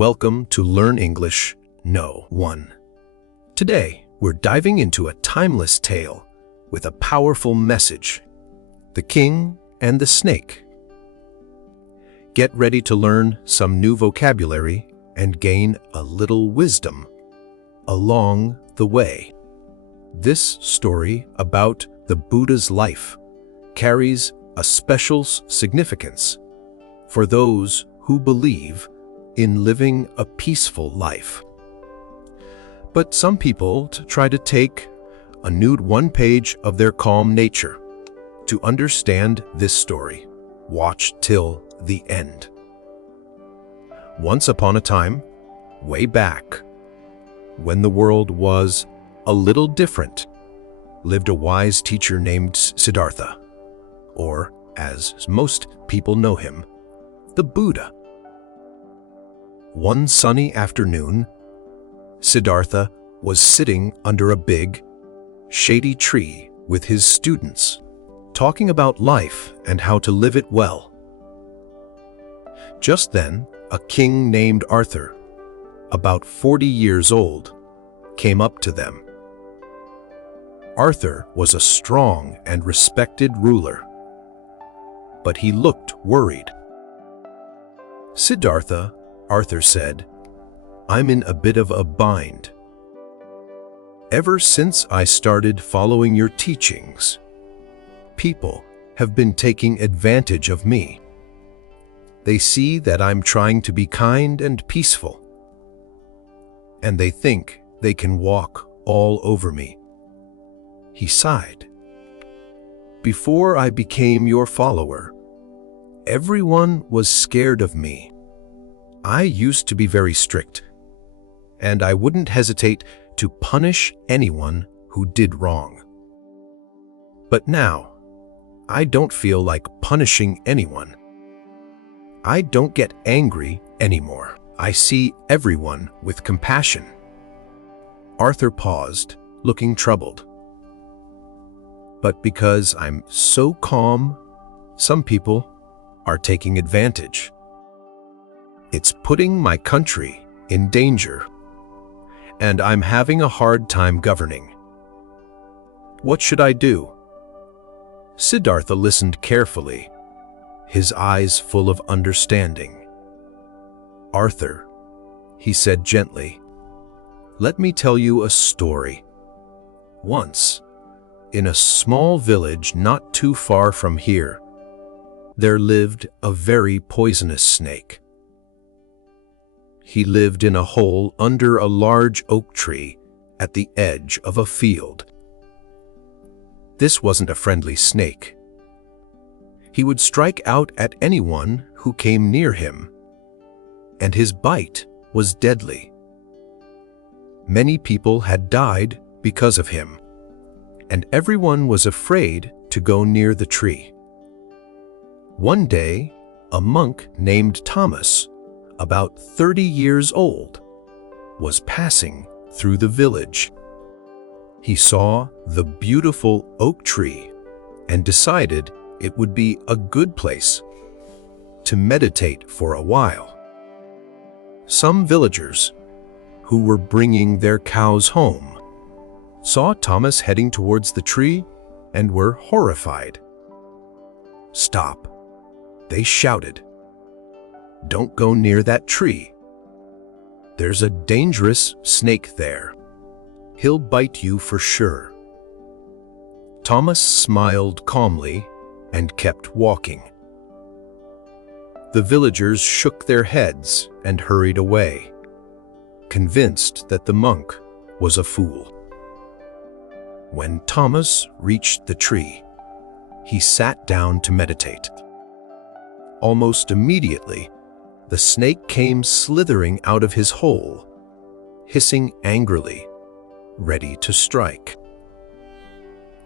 Welcome to Learn English No. 1. Today, we're diving into a timeless tale with a powerful message: The King and the Snake. Get ready to learn some new vocabulary and gain a little wisdom along the way. This story about the Buddha's life carries a special significance for those who believe in living a peaceful life. But some people try to take a nude one page of their calm nature. To understand this story, watch till the end. Once upon a time, way back, when the world was a little different, lived a wise teacher named Siddhartha, or as most people know him, the Buddha. One sunny afternoon, Siddhartha was sitting under a big, shady tree with his students, talking about life and how to live it well. Just then, a king named Arthur, about 40 years old, came up to them. Arthur was a strong and respected ruler, but he looked worried. "Siddhartha," Arthur said, "I'm in a bit of a bind. Ever since I started following your teachings, people have been taking advantage of me. They see that I'm trying to be kind and peaceful, and they think they can walk all over me." He sighed. "Before I became your follower, everyone was scared of me. I used to be very strict, and I wouldn't hesitate to punish anyone who did wrong. But now, I don't feel like punishing anyone. I don't get angry anymore. I see everyone with compassion." Arthur paused, looking troubled. "But because I'm so calm, some people are taking advantage. It's putting my country in danger, and I'm having a hard time governing. What should I do?" Siddhartha listened carefully, his eyes full of understanding. "Arthur," he said gently, "let me tell you a story. Once, in a small village not too far from here, there lived a very poisonous snake. He lived in a hole under a large oak tree at the edge of a field. This wasn't a friendly snake. He would strike out at anyone who came near him, and his bite was deadly. Many people had died because of him, and everyone was afraid to go near the tree. One day, a monk named Thomas, about 30 years old, was passing through the village. He saw the beautiful oak tree and decided it would be a good place to meditate for a while. Some villagers, who were bringing their cows home, saw Thomas heading towards the tree and were horrified. "Stop," they shouted. "Don't go near that tree. There's a dangerous snake there. He'll bite you for sure." Thomas smiled calmly and kept walking. The villagers shook their heads and hurried away, convinced that the monk was a fool. When Thomas reached the tree, he sat down to meditate. Almost immediately, the snake came slithering out of his hole, hissing angrily, ready to strike.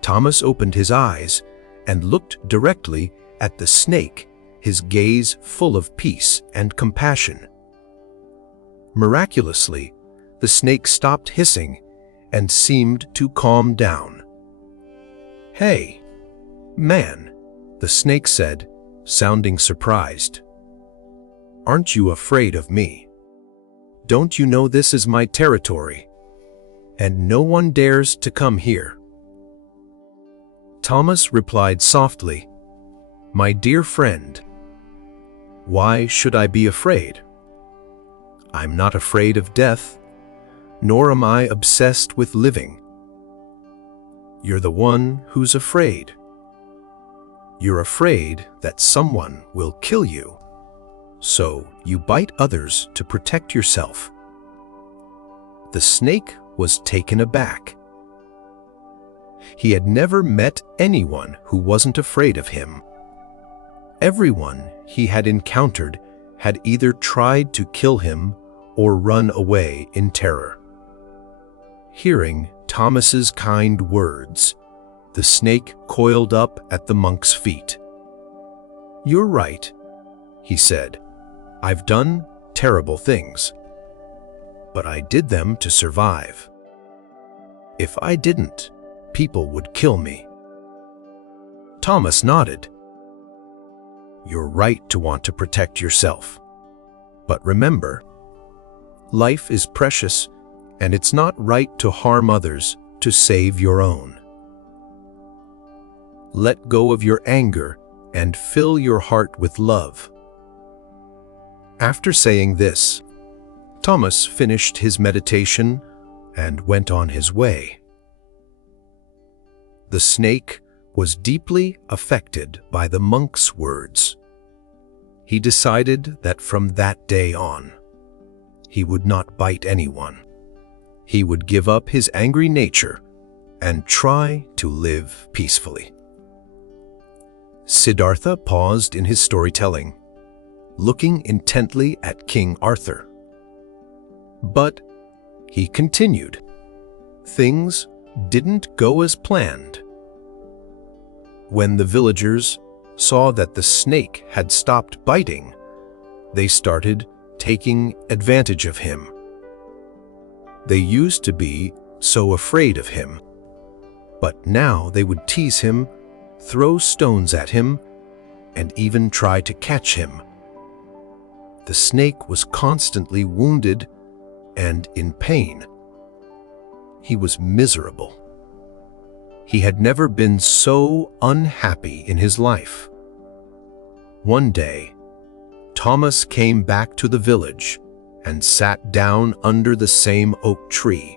Thomas opened his eyes and looked directly at the snake, his gaze full of peace and compassion. Miraculously, the snake stopped hissing and seemed to calm down. "Hey, man," the snake said, sounding surprised. "Aren't you afraid of me?" Don't you know this is my territory, and no one dares to come here?" Thomas replied softly, "My dear friend, why should I be afraid? I'm not afraid of death, nor am I obsessed with living. You're the one who's afraid. You're afraid that someone will kill you, so you bite others to protect yourself." The snake was taken aback. He had never met anyone who wasn't afraid of him. Everyone he had encountered had either tried to kill him or run away in terror. Hearing Thomas's kind words, the snake coiled up at the monk's feet. "You're right," he said. "I've done terrible things, but I did them to survive. If I didn't, people would kill me." Thomas nodded. "You're right to want to protect yourself. But remember, life is precious, and it's not right to harm others to save your own. Let go of your anger and fill your heart with love." After saying this, Thomas finished his meditation and went on his way. The snake was deeply affected by the monk's words. He decided that from that day on, he would not bite anyone. He would give up his angry nature and try to live peacefully. Siddhartha paused in his storytelling, looking intently at King Arthur. But he continued. Things didn't go as planned. When the villagers saw that the snake had stopped biting, they started taking advantage of him. They used to be so afraid of him, but now they would tease him, throw stones at him, and even try to catch him. The snake was constantly wounded and in pain. He was miserable. He had never been so unhappy in his life. One day, Thomas came back to the village and sat down under the same oak tree.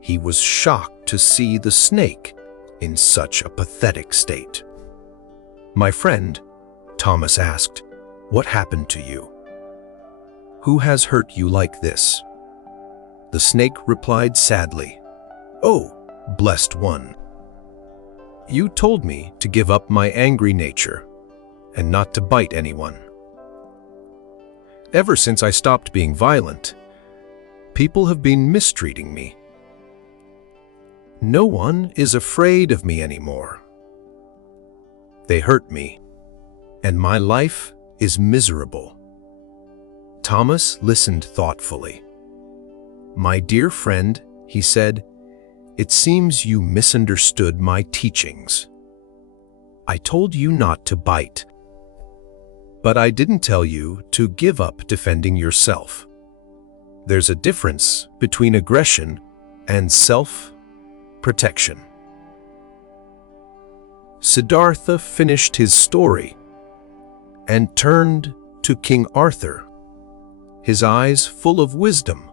He was shocked to see the snake in such a pathetic state. "My friend," Thomas asked, "what happened to you? Who has hurt you like this?" The snake replied sadly, "Oh, blessed one, you told me to give up my angry nature and not to bite anyone. Ever since I stopped being violent, people have been mistreating me. No one is afraid of me anymore. They hurt me, and my life is miserable." Thomas listened thoughtfully. "My dear friend," he said, "it seems you misunderstood my teachings. I told you not to bite, but I didn't tell you to give up defending yourself. There's a difference between aggression and self-protection." Siddhartha finished his story and turned to King Arthur, his eyes full of wisdom.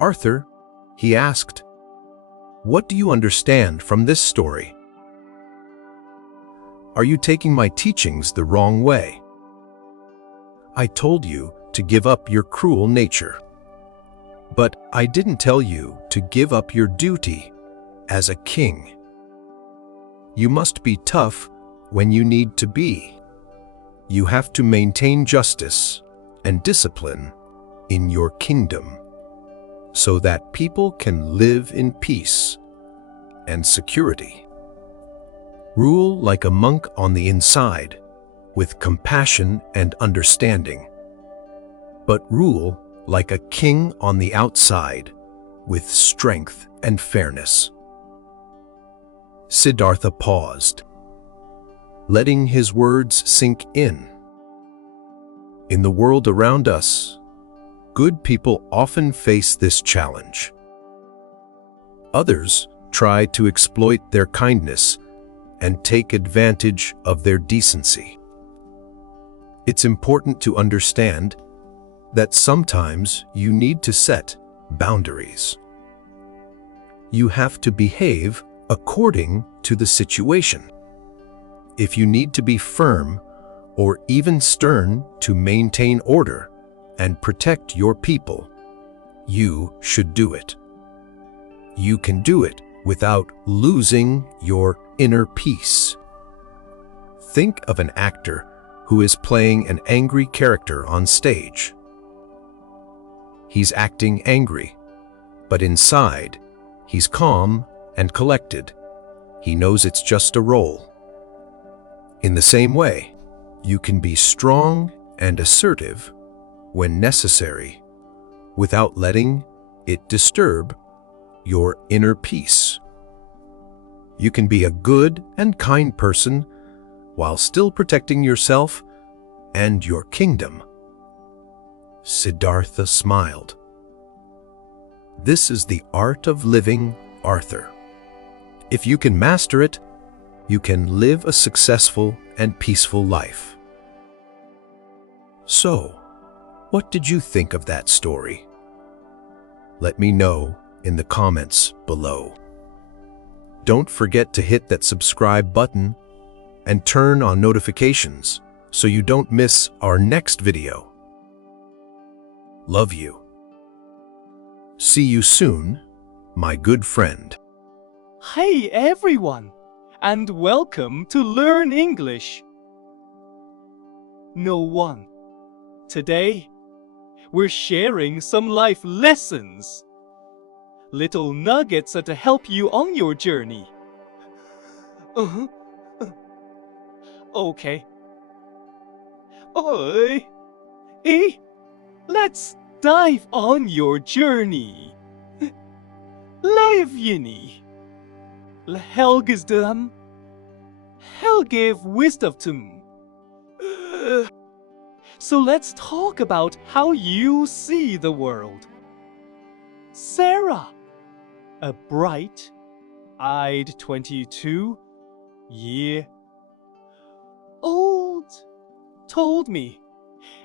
"Arthur," he asked, "what do you understand from this story? Are you taking my teachings the wrong way? I told you to give up your cruel nature, but I didn't tell you to give up your duty as a king. You must be tough when you need to be. You have to maintain justice and discipline in your kingdom so that people can live in peace and security. Rule like a monk on the inside, with compassion and understanding, but rule like a king on the outside, with strength and fairness." Siddhartha paused, letting his words sink in. In the world around us, Good people often face this challenge. Others try to exploit their kindness and take advantage of their decency. It's important to understand that sometimes you need to set boundaries. You have to behave according to the situation. If you need to be firm or even stern to maintain order and protect your people, you should do it. You can do it without losing your inner peace. Think of an actor who is playing an angry character on stage. He's acting angry, but inside, he's calm and collected. He knows it's just a role. In the same way, you can be strong and assertive when necessary, without letting it disturb your inner peace. You can be a good and kind person while still protecting yourself and your kingdom. Siddhartha smiled. This is the art of living, Arthur. If you can master it, you can live a successful and peaceful life. So, what did you think of that story? Let me know in the comments below. Don't forget to hit that subscribe button and turn on notifications so you don't miss our next video. Love you. See you soon, my good friend. Hey everyone, and welcome to Learn English. No one. Today, we're sharing some life lessons. Little nuggets are to help you on your journey. Okay. Oi. Let's dive on your journey. Levjeni. Helgesdom. Helgev wisdom. So let's talk about how you see the world. Sarah, a bright-eyed 22-year-old, told me,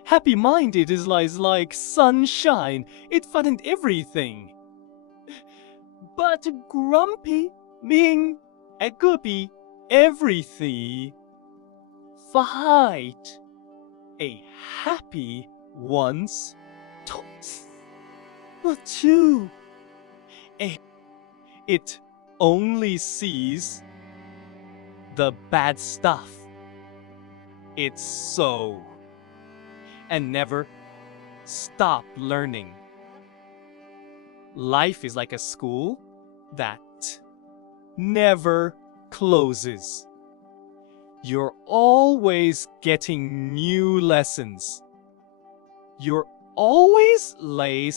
happy-minded is like sunshine, it fun and everything. But grumpy mean it could be everything. Fight. A happy once two. It only sees the bad stuff. It's so and never stop learning. Life is like a school that never closes. You're always getting new lessons. You're always like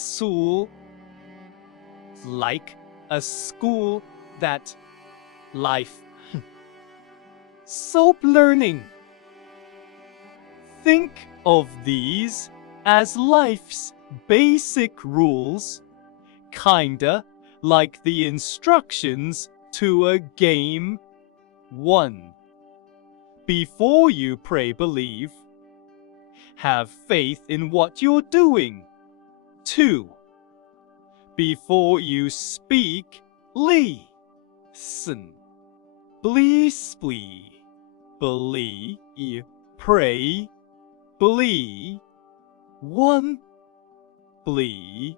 a school that life. Soap learning. Think of these as life's basic rules, kinda like the instructions to a game. 1. Before you pray, believe. Have faith in what you're doing. 2. Before you speak, listen. Believe. Pray. Believe. 1. Believe.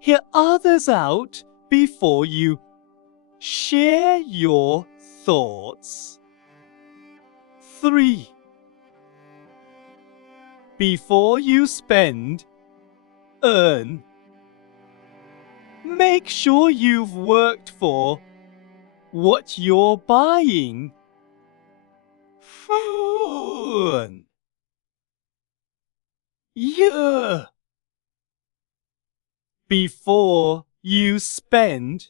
Hear others out before you share your thoughts. 3. Before you spend, earn. Make sure you've worked for what you're buying. 4. Yeah. Before you spend,